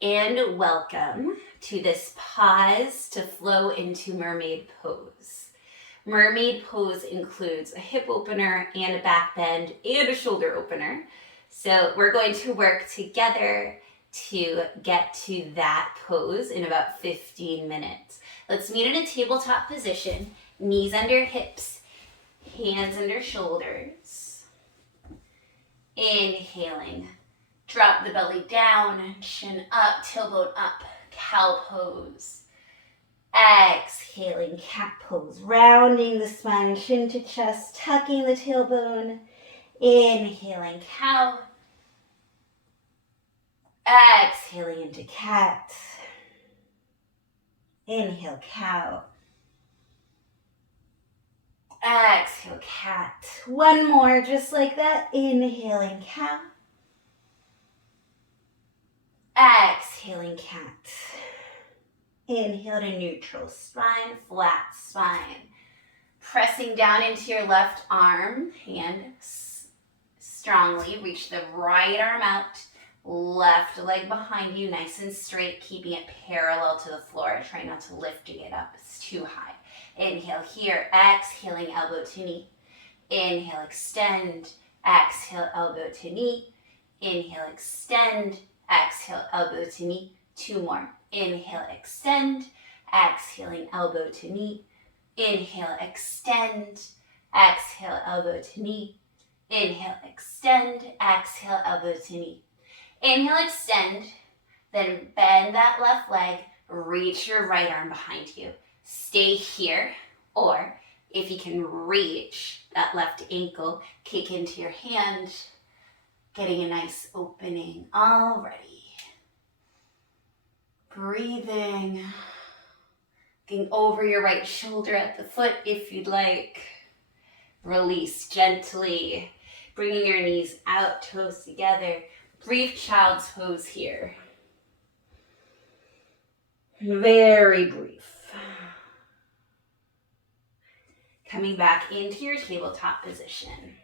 and welcome to this pause to flow into mermaid pose. Mermaid pose includes a hip opener and a back bend and a shoulder opener. So we're going to work together to get to that pose in about 15 minutes. Let's meet in a tabletop position, knees under hips, hands under shoulders. Inhaling. Drop the belly down, chin up, tailbone up, cow pose. Exhaling, cat pose, rounding the spine, chin to chest, tucking the tailbone. Inhaling, cow. Exhaling into cat. Inhale, cow. Exhale, cat. One more, just like that. Inhaling, cow. Exhaling, cat. Inhale to neutral spine, flat spine. Pressing down into your left arm, hand strongly. Reach the right arm out, left leg behind you, nice and straight, keeping it parallel to the floor. Try not to lifting it up, it's too high. Inhale here, exhaling elbow to knee. Inhale, extend, exhale, elbow to knee. Inhale, extend, exhale, elbow to knee. Two more. Inhale, extend, exhaling elbow to knee. Inhale, extend, exhale, elbow to knee. Inhale, extend, exhale, elbow to knee. Inhale, extend, then bend that left leg, reach your right arm behind you. Stay here, or if you can reach that left ankle, kick into your hand, getting a nice opening already. Breathing, looking over your right shoulder at the foot if you'd like. Release gently, bringing your knees out, toes together. Brief child's pose here. Very brief. Coming back into your tabletop position.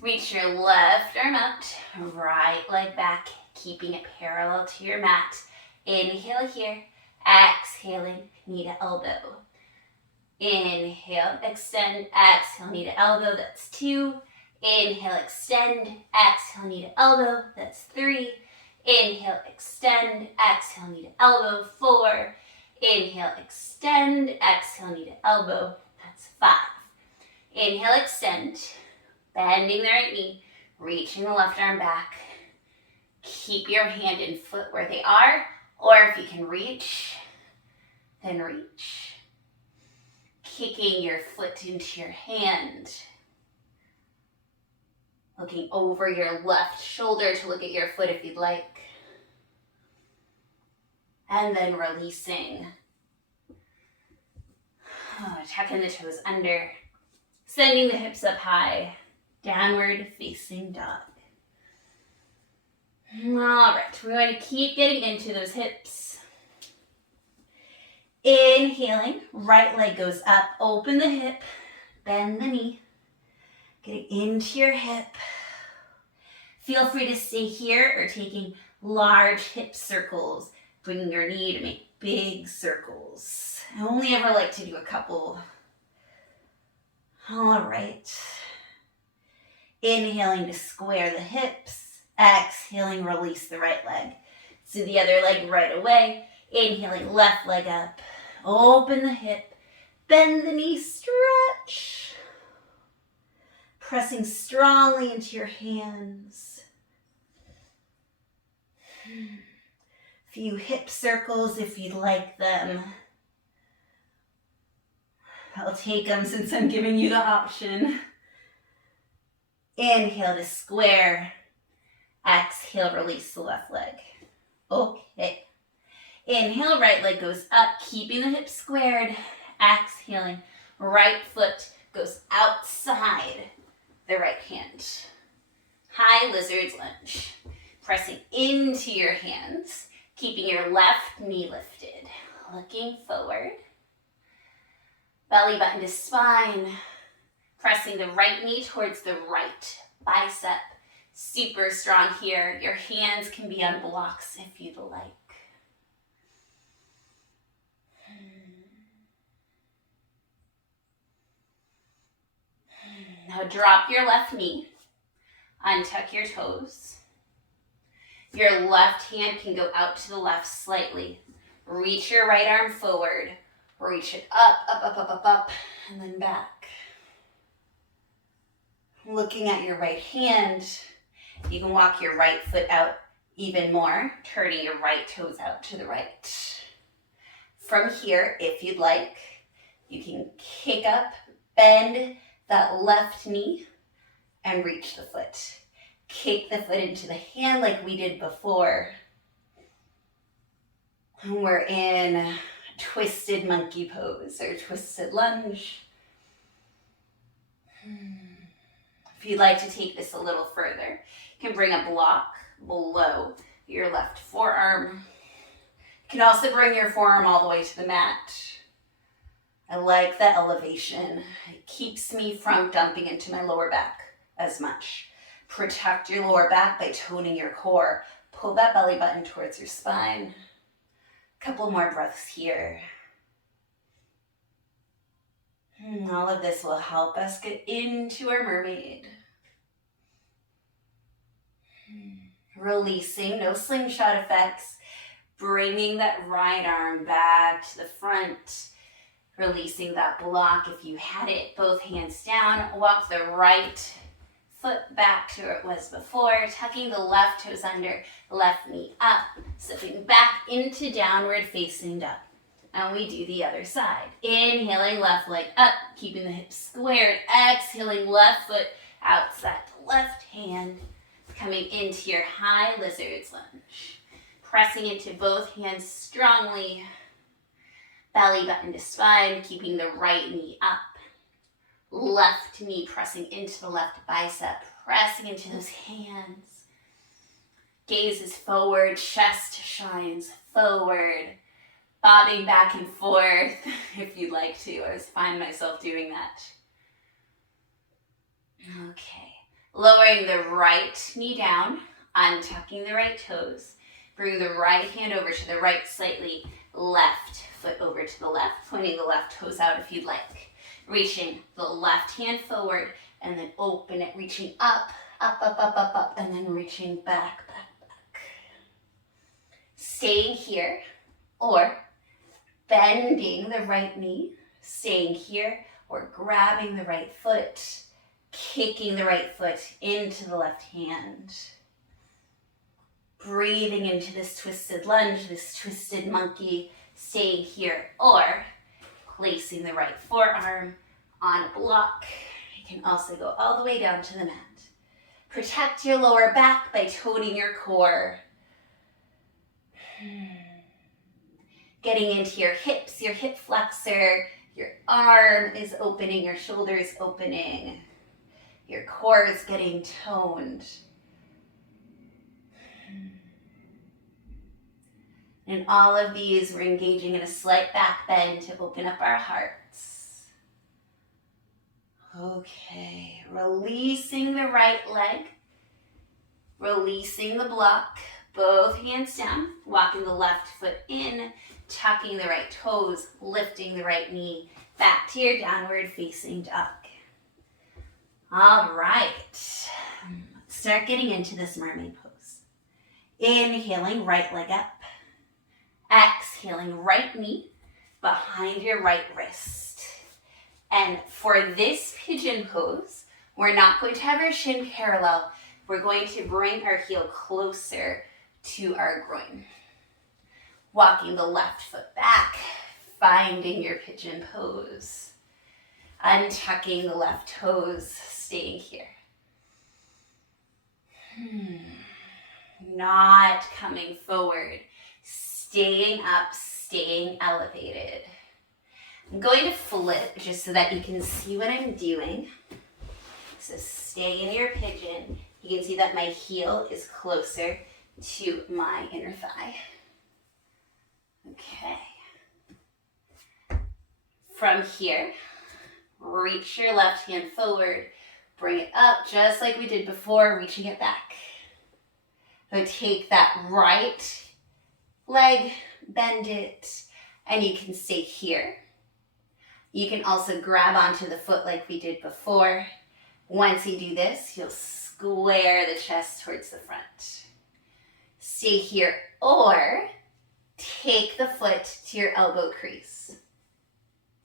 Reach your left arm out, right leg back, keeping it parallel to your mat. Inhale here, exhaling, knee to elbow. Inhale, extend, exhale, knee to elbow, that's 2. Inhale, extend, exhale, knee to elbow, that's 3. Inhale, extend, exhale, knee to elbow, 4. Inhale, extend, exhale, knee to elbow, that's 5. Inhale, extend, bending the right knee, reaching the left arm back. Keep your hand and foot where they are, or if you can reach, then reach. Kicking your foot into your hand. Looking over your left shoulder to look at your foot if you'd like. And then releasing. Tucking the toes under. Sending the hips up high. Downward facing dog. All right, we're going to keep getting into those hips. Inhaling, right leg goes up, open the hip, bend the knee, getting into your hip. Feel free to stay here or taking large hip circles, bringing your knee to make big circles. I only ever like to do a couple. All right. Inhaling to square the hips. Exhaling, release the right leg. So the other leg right away. Inhaling, left leg up. Open the hip. Bend the knee, stretch. Pressing strongly into your hands. Few hip circles if you'd like them. I'll take them since I'm giving you the option. Inhale to square. Exhale, release the left leg. Okay. Inhale, right leg goes up, keeping the hips squared. Exhaling, right foot goes outside the right hand. High lizard's lunge. Pressing into your hands, keeping your left knee lifted. Looking forward. Belly button to spine. Pressing the right knee towards the right bicep. Super strong here. Your hands can be on blocks if you'd like. Now drop your left knee, untuck your toes. Your left hand can go out to the left slightly. Reach your right arm forward. Reach it up, up, up, up, up, up, and then back. Looking at your right hand, you can walk your right foot out even more, turning your right toes out to the right. From here, if you'd like, you can kick up, bend that left knee, and reach the foot. Kick the foot into the hand like we did before. We're in twisted monkey pose or twisted lunge. If you'd like to take this a little further, you can bring a block below your left forearm. You can also bring your forearm all the way to the mat. I like the elevation. It keeps me from dumping into my lower back as much. Protect your lower back by toning your core. Pull that belly button towards your spine. Couple more breaths here. All of this will help us get into our mermaid. Releasing, no slingshot effects. Bringing that right arm back to the front. Releasing that block if you had it. Both hands down. Walk the right foot back to where it was before. Tucking the left toes under, left knee up. Slipping back into downward facing dog. And we do the other side. Inhaling left leg up, keeping the hips squared. Exhaling left foot outside the left hand. Coming into your high lizard's lunge. Pressing into both hands strongly. Belly button to spine, keeping the right knee up. Left knee pressing into the left bicep. Pressing into those hands. Gaze is forward, chest shines forward. Bobbing back and forth if you'd like to. I always find myself doing that. Okay. Lowering the right knee down, untucking the right toes. Bring the right hand over to the right slightly. Left foot over to the left. Pointing the left toes out if you'd like. Reaching the left hand forward and then open it. Reaching up, up, up, up, up, up. And then reaching back, back, back. Staying here or bending the right knee, staying here, or grabbing the right foot, kicking the right foot into the left hand. Breathing into this twisted lunge, this twisted monkey, staying here, or placing the right forearm on a block. You can also go all the way down to the mat. Protect your lower back by toning your core. Getting into your hips, your hip flexor, your arm is opening, your shoulder is opening, your core is getting toned. In all of these, we're engaging in a slight back bend to open up our hearts. Okay, releasing the right leg, releasing the block, both hands down, walking the left foot in, tucking the right toes, lifting the right knee, back to your downward facing dog. All right, let's start getting into this mermaid pose. Inhaling, right leg up. Exhaling, right knee behind your right wrist. And for this pigeon pose, we're not going to have our shin parallel. We're going to bring our heel closer to our groin. Walking the left foot back, finding your pigeon pose. Untucking the left toes, staying here. Not coming forward. Staying up, staying elevated. I'm going to flip just so that you can see what I'm doing. So stay in your pigeon. You can see that my heel is closer to my inner thigh. Okay. From here, reach your left hand forward. Bring it up just like we did before, reaching it back. So take that right leg, bend it, and you can stay here. You can also grab onto the foot like we did before Once you do this, you'll square the chest towards the front. Stay here, or take the foot to your elbow crease.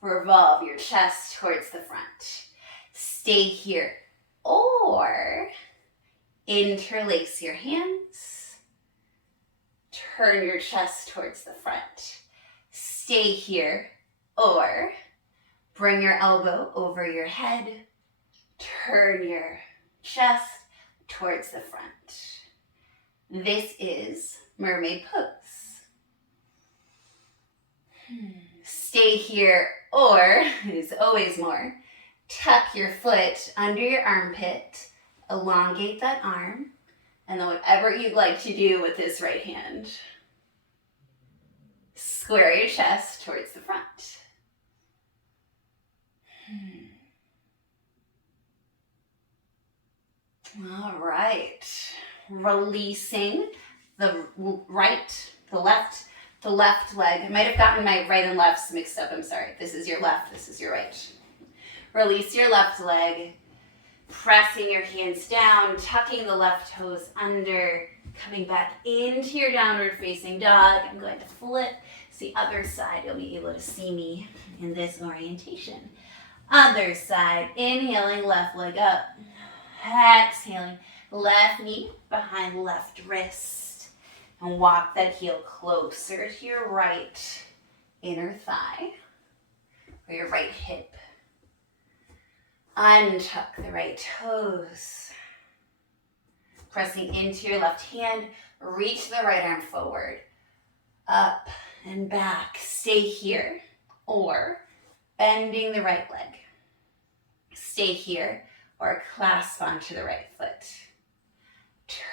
Revolve your chest towards the front. Stay here, or interlace your hands. Turn your chest towards the front. Stay here, or bring your elbow over your head. Turn your chest towards the front. This is mermaid pose. Stay here, or, there's always more, tuck your foot under your armpit, elongate that arm, and then whatever you'd like to do with this right hand, square your chest towards the front. All right, releasing the left leg. I might have gotten my right and lefts mixed up, I'm sorry. This is your left, this is your right. Release your left leg, pressing your hands down, tucking the left toes under, coming back into your downward facing dog. I'm going to flip to the other side. You'll be able to see me in this orientation. Other side, inhaling, left leg up. Exhaling, left knee behind left wrist. And walk that heel closer to your right inner thigh or your right hip. Untuck the right toes. Pressing into your left hand, reach the right arm forward. Up and back. Stay here. Or bending the right leg. Stay here. Or clasp onto the right foot.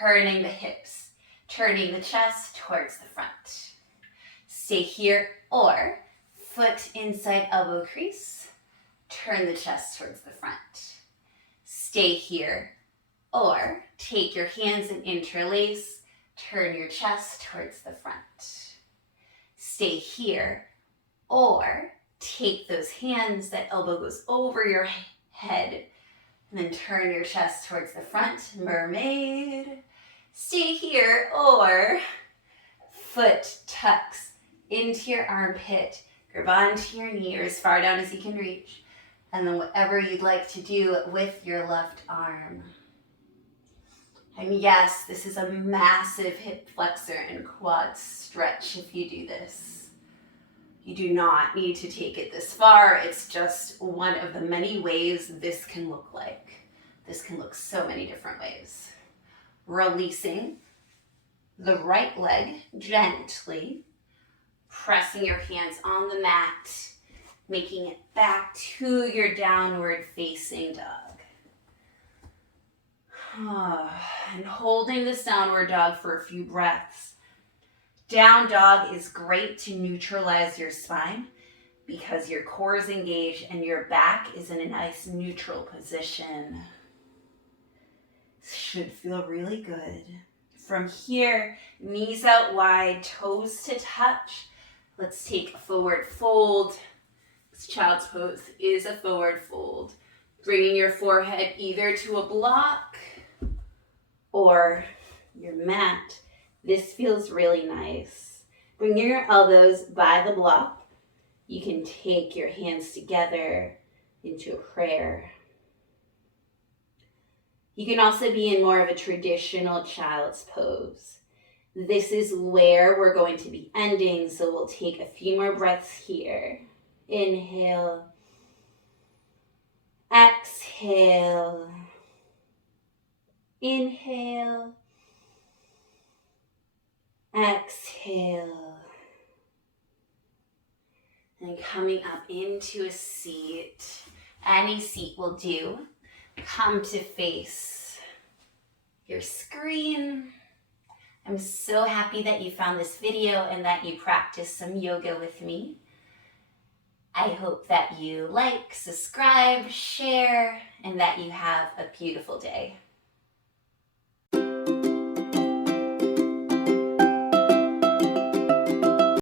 Turning the hips, turning the chest towards the front. Stay here, or foot inside elbow crease. Turn the chest towards the front. Stay here, or take your hands and interlace. Turn your chest towards the front. Stay here, or take those hands, that elbow goes over your head. And then turn your chest towards the front, mermaid. Stay here, or foot tucks into your armpit, grab onto your knee or as far down as you can reach. And then whatever you'd like to do with your left arm. And yes, this is a massive hip flexor and quad stretch if you do this. You do not need to take it this far. It's just one of the many ways this can look like. This can look so many different ways. Releasing the right leg gently, pressing your hands on the mat, making it back to your downward facing dog. And holding this downward dog for a few breaths. Down dog is great to neutralize your spine because your core is engaged and your back is in a nice neutral position. Should feel really good. From here, knees out wide, toes to touch. Let's take a forward fold. This child's pose is a forward fold. Bringing your forehead either to a block or your mat. This feels really nice. Bring your elbows by the block. You can take your hands together into a prayer. You can also be in more of a traditional child's pose. This is where we're going to be ending, so we'll take a few more breaths here. Inhale. Exhale. Inhale. Exhale. And coming up into a seat. Any seat will do. Come to face your screen. I'm so happy that you found this video and that you practiced some yoga with me. I hope that you like, subscribe, share, and that you have a beautiful day.